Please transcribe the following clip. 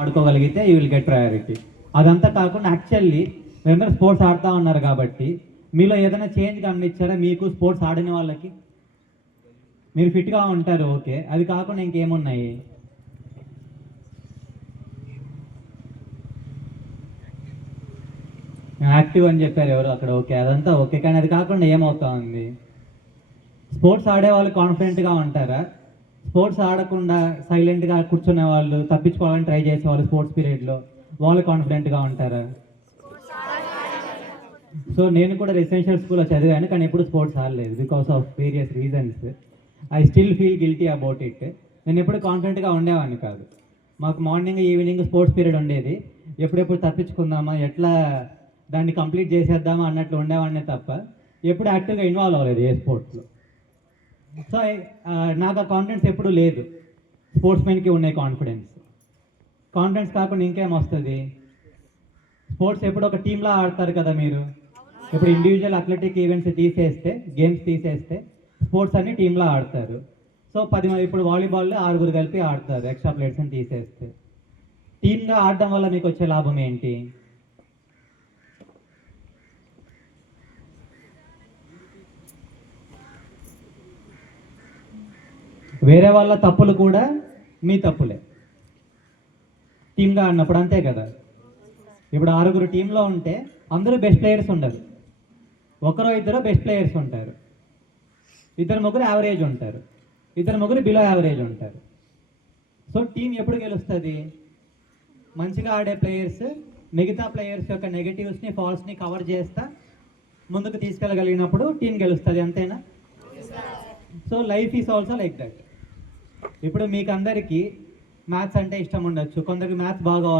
ఆడుకోగలిగితే you will get priority. అదంతా కాకుండా actually మీరందరూ స్పోర్ట్స్ ఆడుతూ ఉన్నారు కాబట్టి మీలో ఏదైనా చేంజ్ గమనించారా? మీకు స్పోర్ట్స్ ఆడిన వాళ్ళకి మీరు ఫిట్గా ఉంటారు, ఓకే. అది కాకుండా ఇంకేమున్నాయి? యాక్టివ్ అని చెప్పారు ఎవరు అక్కడ, ఓకే, అదంతా ఓకే. కానీ అది కాకుండా ఏమవుతా ఉంది? స్పోర్ట్స్ ఆడే వాళ్ళు కాన్ఫిడెంట్గా ఉంటారా? స్పోర్ట్స్ ఆడకుండా సైలెంట్గా కూర్చునే వాళ్ళు, తప్పించుకోవాలని ట్రై చేసేవాళ్ళు స్పోర్ట్స్ పీరియడ్లో, వాళ్ళు కాన్ఫిడెంట్గా ఉంటారా? సో నేను కూడా రెసిడెన్షియల్ స్కూల్లో చదివాను, కానీ ఎప్పుడు స్పోర్ట్స్ ఆడలేదు because of various reasons. I still feel guilty about it. నేను ఎప్పుడు కాన్ఫిడెంట్గా ఉండేవాడిని కాదు. మాకు మార్నింగ్ ఈవినింగ్ స్పోర్ట్స్ పీరియడ్ ఉండేది. ఎప్పుడెప్పుడు తప్పించుకుందామా, ఎట్లా దాన్ని కంప్లీట్ చేసేద్దామా అన్నట్లు ఉండేవాడినే తప్ప ఎప్పుడు యాక్టివ్గా ఇన్వాల్వ్ అవ్వలేదు ఏ స్పోర్ట్స్లో. సో నాకు ఆ కాన్ఫిడెన్స్ ఎప్పుడూ లేదు. స్పోర్ట్స్ మెన్కి ఉండే కాన్ఫిడెన్స్ కాకుండా ఇంకేం వస్తుంది? స్పోర్ట్స్ ఎప్పుడు ఒక టీంలా ఆడతారు కదా మీరు. ఇప్పుడు ఇండివిజువల్ అథ్లెటిక్ ఈవెంట్స్ తీసేస్తే, గేమ్స్ తీసేస్తే స్పోర్ట్స్ అన్ని టీంలా ఆడతారు. సో 10 మంది, ఇప్పుడు వాలీబాల్లో 6 కలిపి ఆడతారు ఎక్స్ట్రా ప్లేయర్స్ని తీసేస్తే. టీమ్గా ఆడడం వల్ల మీకు వచ్చే లాభం ఏంటి? వేరే వాళ్ళ తప్పులు కూడా మీ తప్పులే టీమ్గా ఆడినప్పుడు, అంతే కదా. ఇప్పుడు 6 టీంలో ఉంటే అందరూ బెస్ట్ ప్లేయర్స్ ఉండరు, ఒకరో ఇద్దరు బెస్ట్ ప్లేయర్స్ ఉంటారు, 2-3 యావరేజ్ ఉంటారు, 2-3 బిలో యావరేజ్ ఉంటారు. సో టీం ఎప్పుడు గెలుస్తుంది? మంచిగా ఆడే ప్లేయర్స్ మిగతా ప్లేయర్స్ యొక్క నెగటివ్స్ని, ఫాల్స్ని కవర్ చేస్తా ముందుకు తీసుకెళ్ళగలిగినప్పుడు టీం గెలుస్తుంది, అంతేనా? So life is also like that. ఇప్పుడు మీకు అందరికీ మ్యాథ్స్ అంటే ఇష్టం ఉండొచ్చు, కొందరికి మ్యాథ్స్ బాగా